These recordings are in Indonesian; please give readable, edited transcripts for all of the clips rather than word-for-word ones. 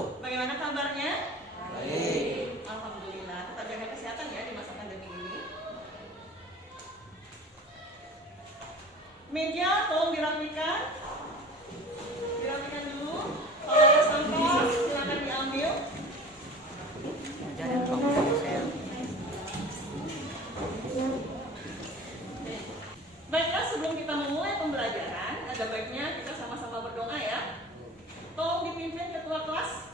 wabarakatuh. Bagaimana kabarnya? Baik. Alhamdulillah. Tetap jaga kesehatan ya di masa pandemi ini. Meja tolong dirapikan. Dirapikan dulu. Kalau ada sampah silakan diambil. Jangan pakai saya. Baiklah, sebelum kita memulai pembelajaran, ada baiknya kita sama-sama berdoa ya. Tolong dipimpin ketua kelas.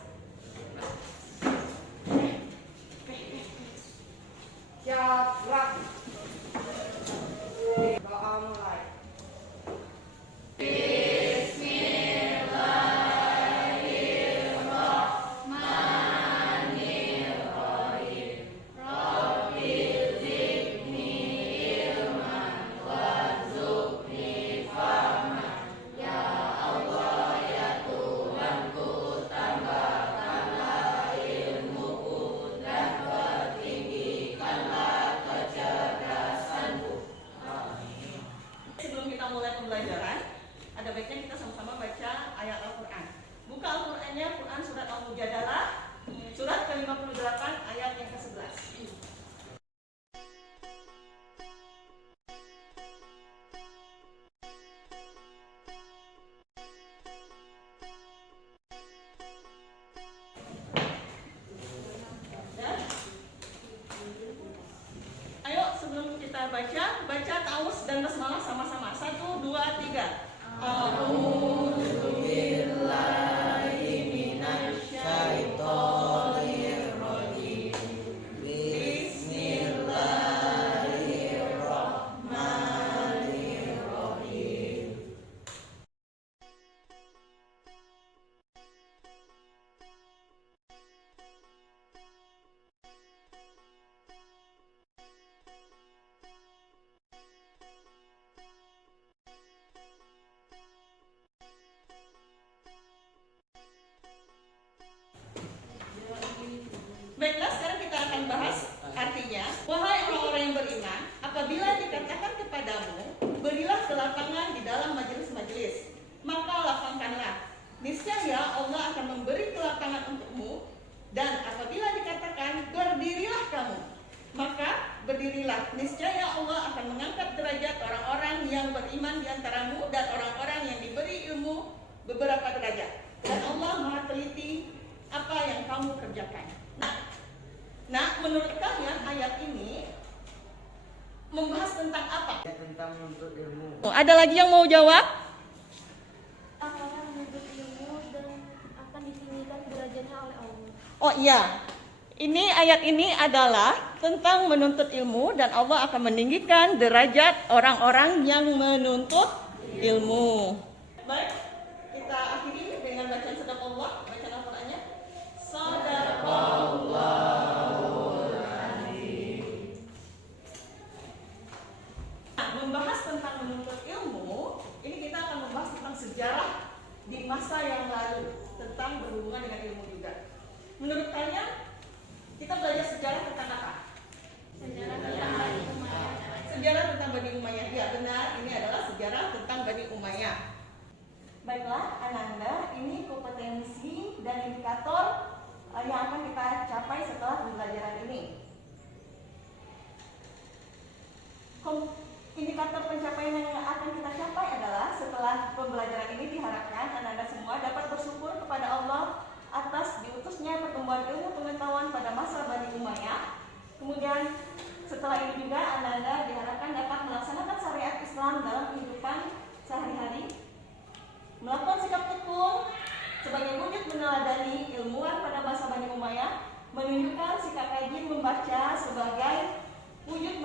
Siap, gerak. Doa mulai. Sebelum kita mulai pembelajaran, ada baiknya kita sama-sama baca ayat Al-Quran. Buka Al-Qurannya, Quran Surat Al-Mujadalah, surat ke-58 ayat yang ke-11. Ya. Ayo sebelum kita baca ta'awuz dan basmalah sama-sama. 1, 2, 3. Baiklah, sekarang kita akan bahas artinya. Wahai orang-orang yang beriman, apabila dikatakan kepadamu, berilah kelapangan di dalam majelis-majelis, maka lapangkanlah. Niscaya Allah akan memberi kelapangan untukmu. Dan apabila dikatakan berdirilah kamu, maka berdirilah. Niscaya Allah akan mengangkat derajat orang-orang yang beriman di antaramu dan orang-orang yang diberi ilmu beberapa derajat. Dan Allah Maha teliti apa yang kamu kerjakan. Nah, menurut kalian ayat ini membahas tentang apa? Tentang menuntut ilmu. Ada lagi yang mau jawab? Akan menuntut ilmu dan akan ditinggikan derajatnya oleh Allah. Oh iya, ini ayat ini adalah tentang menuntut ilmu dan Allah akan meninggikan derajat orang-orang yang menuntut ilmu. Baik, kita akhiri dengan bacaan sadaqallah, bacaan Al-Qur'annya. Sadaqallah. Membahas tentang menuntut ilmu, ini kita akan membahas tentang sejarah di masa yang lalu, tentang berhubungan dengan ilmu juga. Menurut kalian, kita belajar sejarah tentang apa? Sejarah tentang Bani Umayyah. Sejarah tentang Bani Umayyah. Ya benar, ini adalah sejarah tentang Bani Umayyah. Baiklah, Ananda, ini kompetensi dan indikator yang akan kita capai setelah pembelajaran ini. Indikator pencapaian yang akan kita capai adalah setelah pembelajaran ini diharapkan Ananda semua dapat bersyukur kepada Allah atas diutusnya pertumbuhan ilmu pengetahuan pada masa Bani Umayyah. Kemudian setelah ini juga Ananda diharapkan dapat melaksanakan syariat Islam dalam kehidupan sehari-hari, melakukan sikap tekun sebagai wujud meneladani ilmuwan pada masa Bani Umayyah, menunjukkan sikap rajin membaca sebagai wujud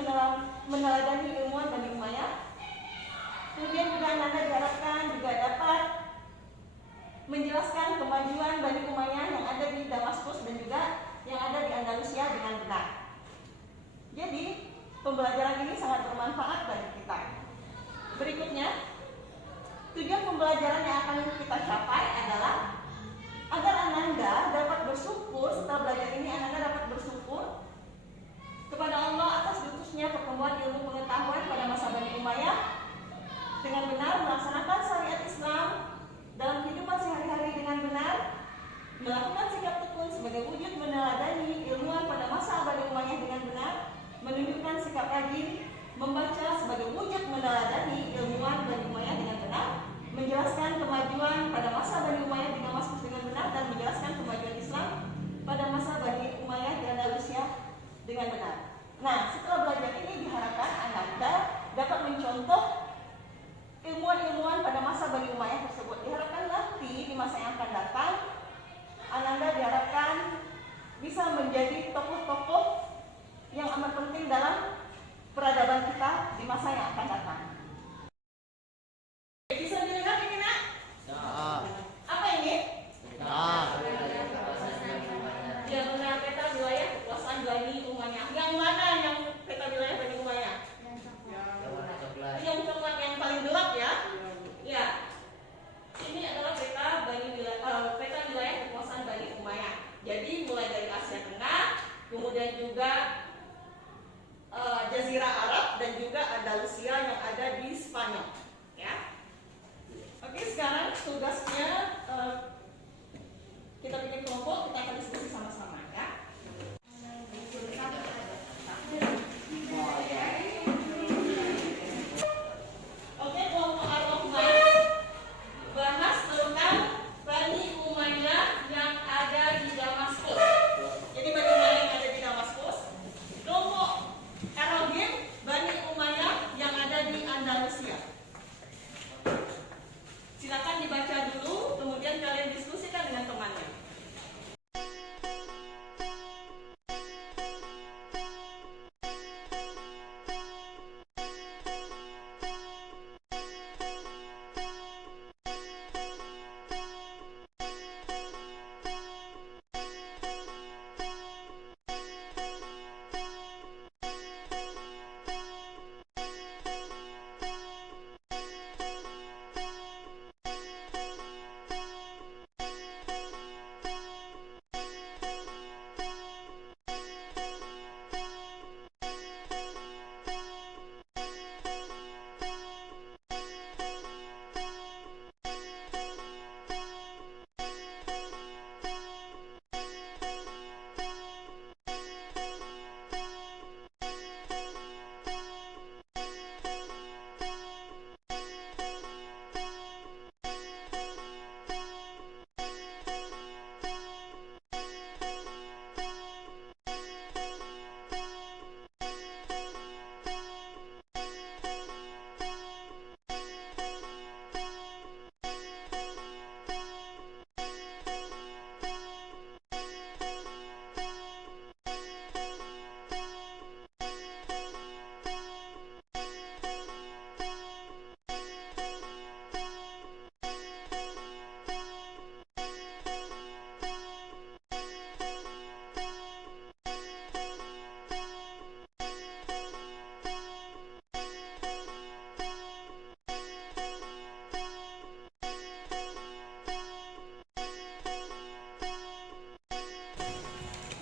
meneladani ilmuwan Bani Umayyah. Kemudian juga Ananda diharapkan juga dapat menjelaskan kemajuan Bani Umayyah yang ada di Damaskus dan juga yang ada di Andalusia dengan benar. Jadi pembelajaran ini sangat bermanfaat bagi kita. Berikutnya, tujuan pembelajaran yang akan kita capai adalah agar Ananda dapat bersyukur. Setelah belajar ini Ananda dapat bersyukur kepada Allah atas diutusnya pertumbuhan ilmu pengetahuan pada masa Bani Umayyah, dengan benar melaksanakan syariat Islam dalam kehidupan sehari-hari dengan benar, melakukan sikap tekun sebagai wujud meneladani ilmuwan pada masa abadi Umayyah dengan benar, menunjukkan sikap rajin membaca sebagai wujud meneladani ilmuwan Bani Umayyah dengan benar, menjelaskan kemajuan pada masa Bani Umayyah di Damaskus dengan benar, dan menjelaskan kemajuan Islam pada masa Bani Umayyah di Andalusia dengan benar. Nah, setelah belajar ini diharapkan Anda dapat mencontoh ilmuwan-ilmuwan pada masa Bani Umayyah tersebut. Diharapkan nanti di masa yang akan datang Anda diharapkan bisa menjadi tokoh-tokoh yang amat penting dalam peradaban kita di masa yang akan datang. Bisa didengar ini, Nak? Apa ini? Ya, benar, peta wilayah kekuasaan Bani Umayyah. Yang mana yang peta wilayah Bani Umayyah? Yang coklat, yang paling gelap ya? Ya. Ini adalah peta wilayah kekuasaan Bani Umayyah. Jadi mulai dari Asia Tengah, kemudian juga Jazirah Arab, dan juga Andalusia yang ada di Spanyol. Ya. Oke, sekarang tugasnya kita bikin kelompok, kita akan diskusi sama-sama ya. Oke, kelompok Ar-Rahman bahas tentang Bani Umayyah yang ada di Damaskus. Jadi Bani Umayyah yang ada di Damaskus. Kelompok Ar-Rahim Bani Umayyah yang ada di Andalusia. Silakan dibaca dulu, kemudian kalian diskusikan dengan temannya.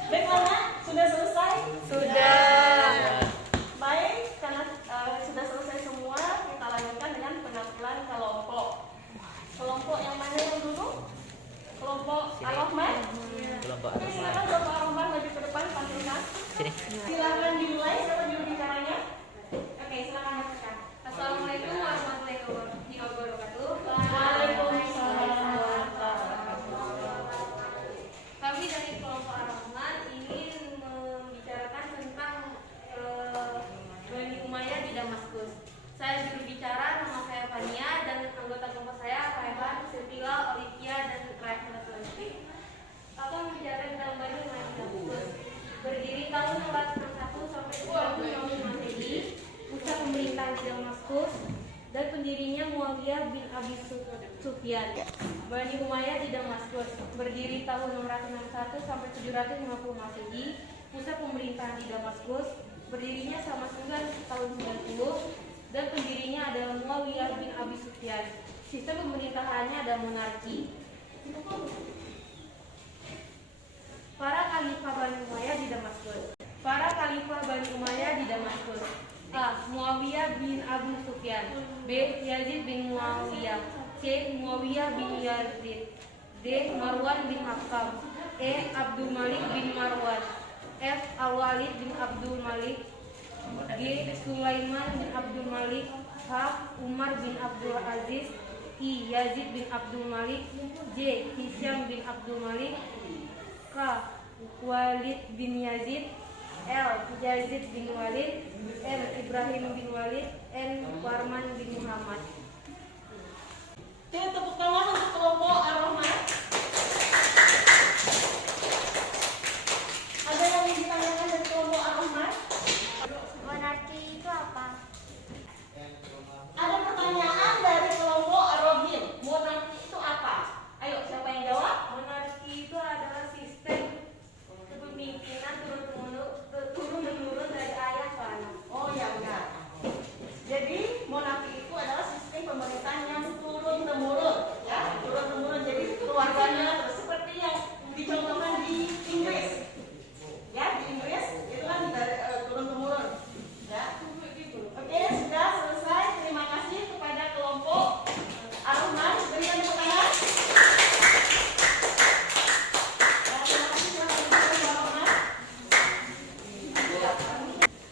Bagaimana? Sudah selesai? Sudah. Baik, karena sudah selesai semua, kita lanjutkan dengan penampilan kelompok. Kelompok yang mana yang dulu? Kelompok Ar-Rahman? Oke, silakan kelompok Ar-Rahman maju ke depan, tampilkan. Silakan dimulai, siapa juru bicaranya? Oke, silakan masukkan. Assalamualaikum warahmatullahi wabarakatuh. Waalaikumsalam. Kami dari kelompok Ar-Rahman ingin membicarakan tentang Bani Umayyah di Damaskus. Saya juru bicara, nama saya Fania, dan anggota kelompok saya Raihan, Sylvia, Olivia, dan Raihan Atlantik. Aku membicarakan tentang Bani Umayyah di Damaskus. Berdiri tahun 461 sampai 360 Masehi, pusat pemerintahan di Damaskus, dan pendirinya Muawiyah bin Abi Sufyan. Bani Umayyah di Damaskus berdiri tahun 661 sampai 750 Masehi, pusat pemerintahan di Damaskus, berdirinya sama dengan tahun 90, dan pendirinya adalah Muawiyah bin Abi Sufyan. Sistem pemerintahannya adalah monarki. Para khalifah Bani Umayyah di Damaskus. Para khalifah Bani Umayyah di Damaskus. A. Muawiyah bin Abu Sufyan. B. Yazid bin Muawiyah. C. Muawiyah bin Yazid. D. D. Marwan bin Hakam, E. Abdul Malik bin Marwan, F. Al-Walid bin Abdul Malik, G. Sulaiman bin Abdul Malik, H. Umar bin Abdul Aziz, I. Yazid bin Abdul Malik, J. Hisham bin Abdul Malik, K. Walid bin Yazid, L. Yazid bin Walid, M. Ibrahim bin Walid, N. Warman bin Muhammad. Oke, tepuk tangan untuk kelompok Ar-Rahman. Ada yang ingin ditanyakan dari kelompok Ar-Rahman? Monarki itu apa? Ada pertanyaan dari kelompok Ar-Rahim. Monarki itu apa? Ayo, siapa yang jawab? Monarki itu adalah sistem kepemimpinan turun-menurun dari ayah ke anak. Oh ya, benar. Jadi monarki itu adalah sistem pemerintahan yang turun-temurun, ya, turun-temurun. Jadi keluarganya terus seperti yang dicontohkan di Inggris, ya, di Inggris itu kan dari turun-temurun, ya. Oke, sudah selesai. Terima kasih kepada kelompok Ar-Rahman. Berikan tepuk tangan. Terima kasih telah menonton Ar-Rahman.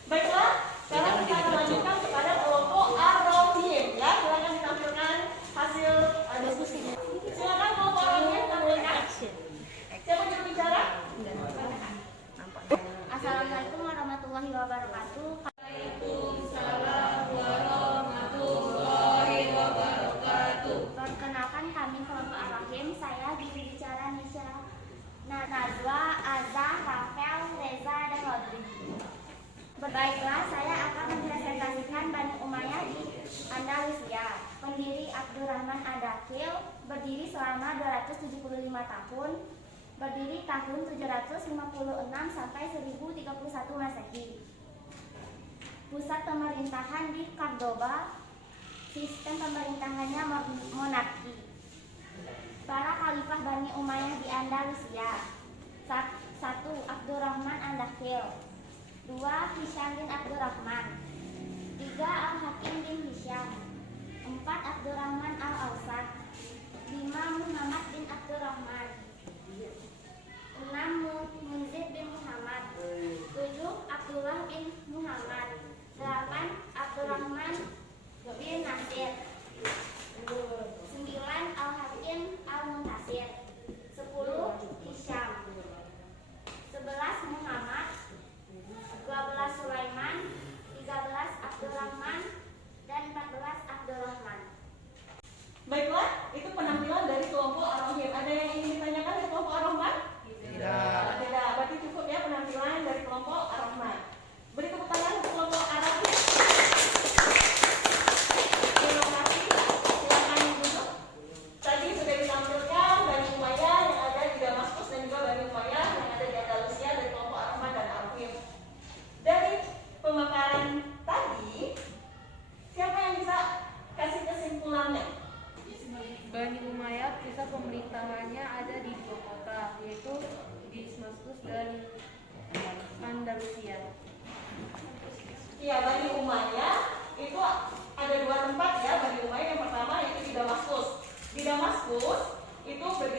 Baiklah, sekarang kita akan lanjutkan kepada kelompok Ar-Rahim, ya. Silakan ditampilkan hasil diskusinya. Silakan kelompok Ar-Rahim tampilkan. Siapa juru bicara? Assalamualaikum warahmatullahi wabarakatuh. Waalaikumsalam warahmatullahi wabarakatuh. Perkenalkan kami kelompok Ar-Rahim. Saya juru bicara Nisha Najwa, Azza, Rafael, Reza, dan Rodri. Baiklah, saya akan mempresentasikan Bani Umayyah di Andalusia. Pendiri Abdurrahman Ad-Dakhil, berdiri selama 275 tahun, berdiri tahun 756 sampai 1031 Masehi. Pusat pemerintahan di Cordoba, sistem pemerintahannya monarki. Para khalifah Bani Umayyah di Andalusia. 1. Abdurrahman Ad-Dakhil. 2. Hisham bin Abdurrahman. 3. Al-Hakim bin Hisham. 4. Abdurrahman Al-Awsat. 5. Muhammad bin Abdurrahman. 6. Munzir bin Muhammad. 7. Abdullah bin Muhammad. 8. Abdurrahman bin Nasir. 9. Al-Hakim Al-Muntasir. 10. Hisham. 11. Muhammad. 12. Sulaiman. 13. Abdurrahman. Dan 14. Abdurrahman. Baiklah, itu penampilan dari kelompok Ar-Rahim. Ada yang ingin ditanyakan dari kelompok Ar-Rahman? Tidak. Tidak. Berarti cukup ya penampilan dari kelompok Ar-Rahman. Beri tepuk tangan untuk kelompok Ar-Rahim. Terima kasih. Silakan duduk. Tadi sudah ditampilkan Bani Umayyah yang ada di Damaskus dan juga Bani Umayyah yang ada di Andalusia dari kelompok Ar-Rahman dan Ar-Rahim. Dari pemaparan tadi, siapa yang bisa kasih kesimpulannya? Bani Umayyah pusat pemerintahannya ada di 2 kota, yaitu di Damaskus dan Andalusia. Iya, Bani Umayyah itu ada 2 tempat ya. Bani Umayyah yang pertama yaitu di Damaskus. Di Damaskus itu berdiri